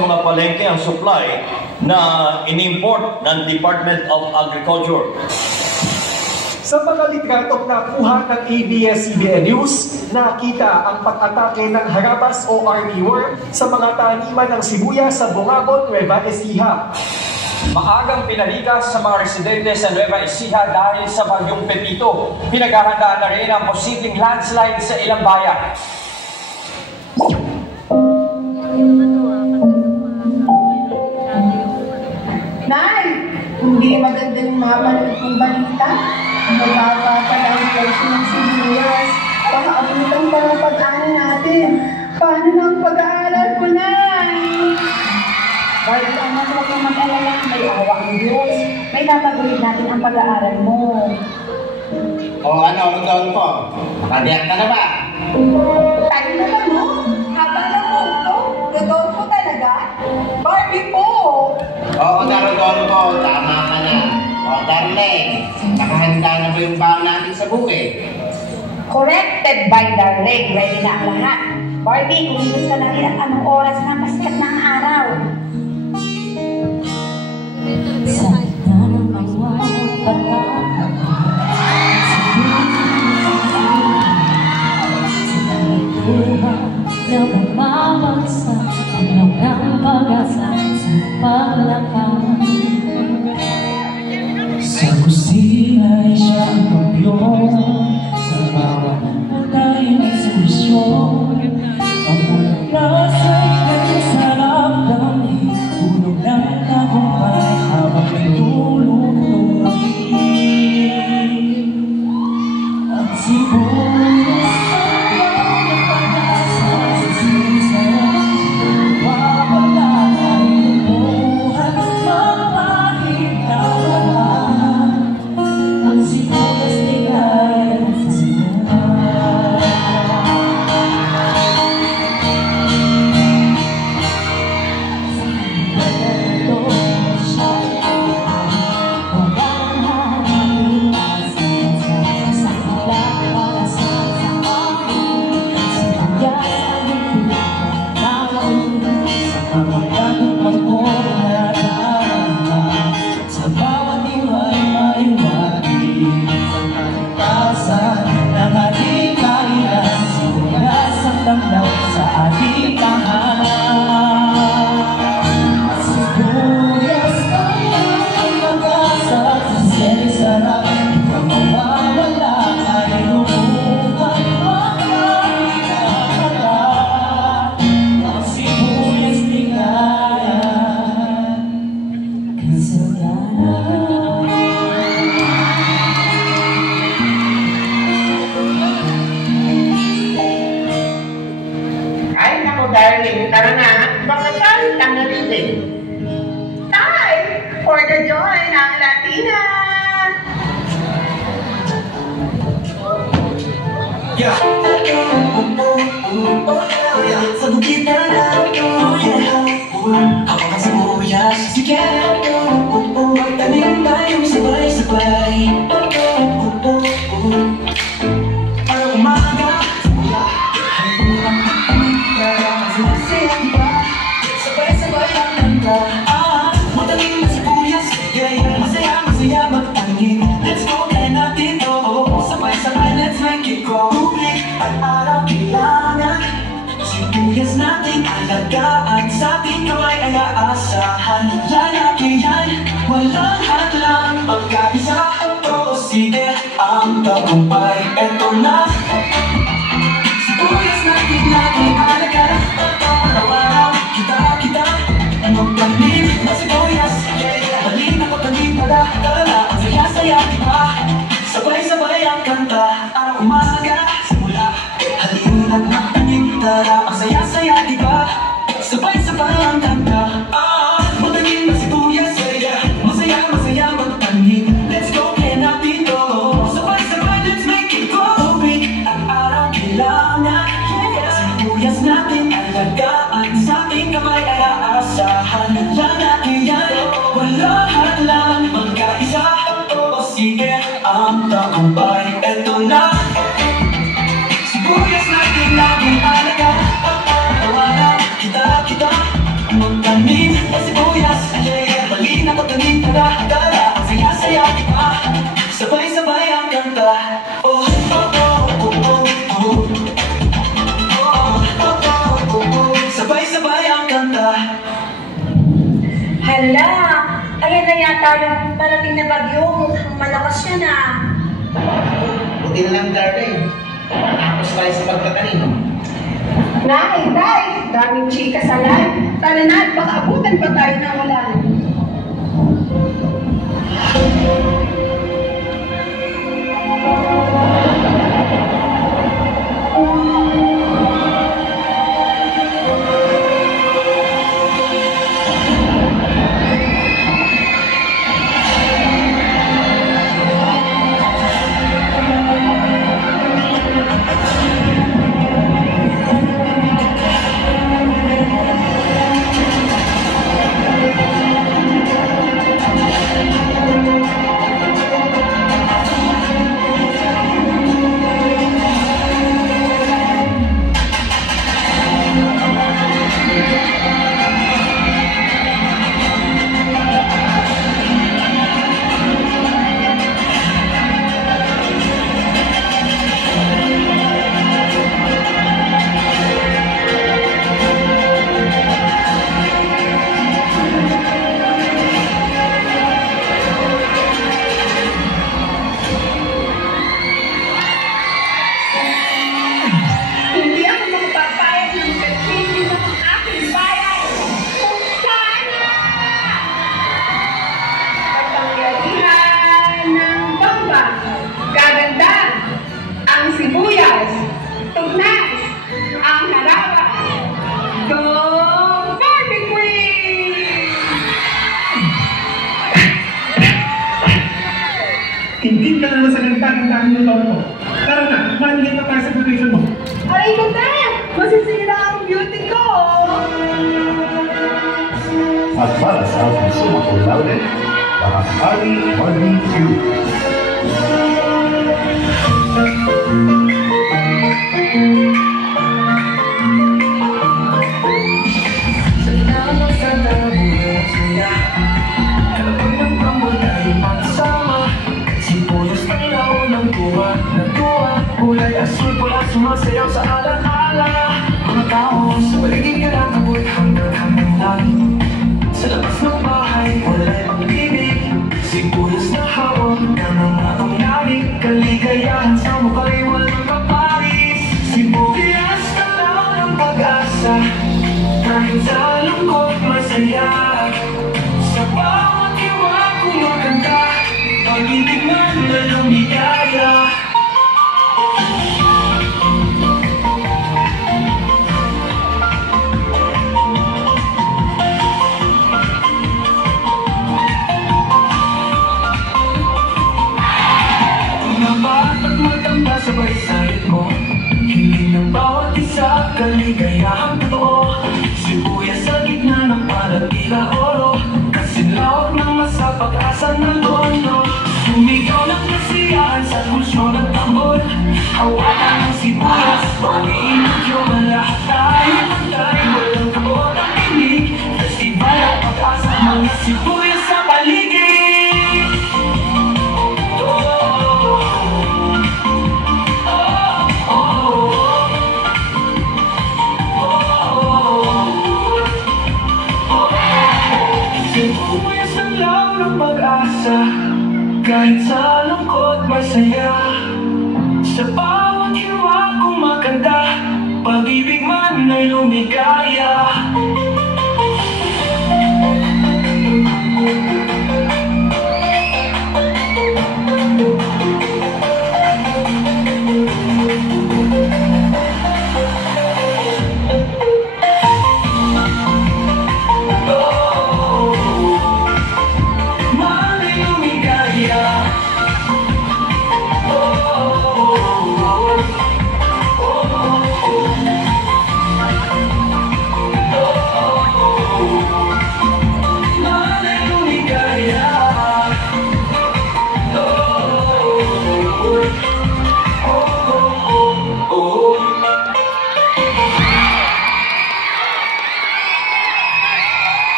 mga palengke ang supply na in-import ng Department of Agriculture. Sa mga litratong nakuha ng ABS-CBN News, nakita ang pag-atake ng harabas o armyworm sa mga taniman ng sibuyas sa Bungabon, Nueva Ecija. Maagang pinalikas sa mga residente sa Nueva Ecija dahil sa bagyong Pepito. Pinaghahandaan na rin ang posibleng landslide sa ilang bayan. Nay, hindi maganda yung mga maliit ng balita. Mababa pala ang presyo ng sibuyas. Baka abutan pa ng pag-aaral natin. Paano na ang pag-aaral ko, Nay? Barbie, anak, huwag kang mag-alala. May awa ng Diyos. May tatagulid natin ang pag-aaral mo. Anong taon po? Nakadiyak ka na ba? Tayo naman mo. Habang namuto, gagawin ko talaga. Barbie po. Naroon po. Tama ka na. Darling, nakahanda na ba yung baon natin sa bukid? Corrected by Darling. Ready na ang lahat. Barbie, kumilos ka na rin at anong oras na pasikat na ang araw. na bumabagsak ano ng pag-asa sa palakang. Sa kusina ay siya ang kampiyon, sa bawat patay may solusyon. Ang unang lasa ay sarap dami, tulog ng tagumpay habang nagtulog-tuloy. At sibuyas Darling, tara na. Baka tayo tangalin. Tay, for the joy ng Latina. Yeah. Sa bukid na lang, ako ang sibuyas. Sige, magtanim tayong sabay-sabay. Para umaga, sabay-sabay ang ganda. Matalim na sibuyas, masaya magtangin. Let's go, kaya natin to. Sabay-sabay, let's make it go. Tubig at araw kailangan. Sibuyas natin alagaan. Sa ating kamay ay aasahan. Lalaki yan, walang hadlang. Pagkaisa, oo sige, ang tagumpay. Eto na, sibuyas natin laging alagaan. Araw-araw, kita magtanim na sibuyas. Halin ako tanim pala, tara, ang saya-saya diba? Sabay-sabay ang kanta, araw-umaga, simula. Halin at magtanim, tara, ang saya-saya diba? Sabay-sabay ang kanta, magtanim na sibuyas. Masaya magtanim, let's go, kaya natin to. Sabay-sabay, let's make it go. Tubig at araw kailangan. Sibuyas natin alagaan. Sa ating kamay ay aasahan. Lalaki yan, walang hadlang. Magkaisa, oo sige, ang tagumpay. Eto na, sibuyas natin laging alagaan. Araw-araw, kita magkaisa. Hala, ayan na yata yung parating na bagyo. Mukhang malakas yan ah. Buti na lang, darling. Tapos tayo sa pagtatanim. Nay, daming chika sa live. Tara na, baka abutan pa tayo ng ulan. Hindi ka na masalanta ng ko. Tara na, maliit na tayo sa graduation mo. Aray ko na! Masisira ang beauty ko! At para sa ating sumako laude, Bahakali Barbie Q. Kulay asul pula sumasayaw sa alaala. Mga tao sa paligid ka lang abot hanggang lang. Sa labas ng bahay, wala'y pag-ibig. Siguras na hawak ka mga pangyari. Kaligayahan sa mukha't walang kaparis. Sibuyas ka lang ng pag-asa. Kahit sa lungkot masaya. Sa bawat iwa kong maganda, pag-ibig man na lumigaya. Sabay salit mo, hiling ng bawat isa, kaligayahang totoo. Sibuyas sa gitna ng parang tila oro, kasinlawak ng masa pag-asa ng tono. Sumigaw ng kasiyahan sa pulsyo ng tambol. Hawakan ng sibuyas, pag-iinag yung lahat tayo pantay. Walang kabot ang tinig, festival at pag-asa, mga sibuyas sa paligid. Kahit sa lungkot masaya, sa bawat hiwa kong maganda, pag-ibig man ay lumigaya.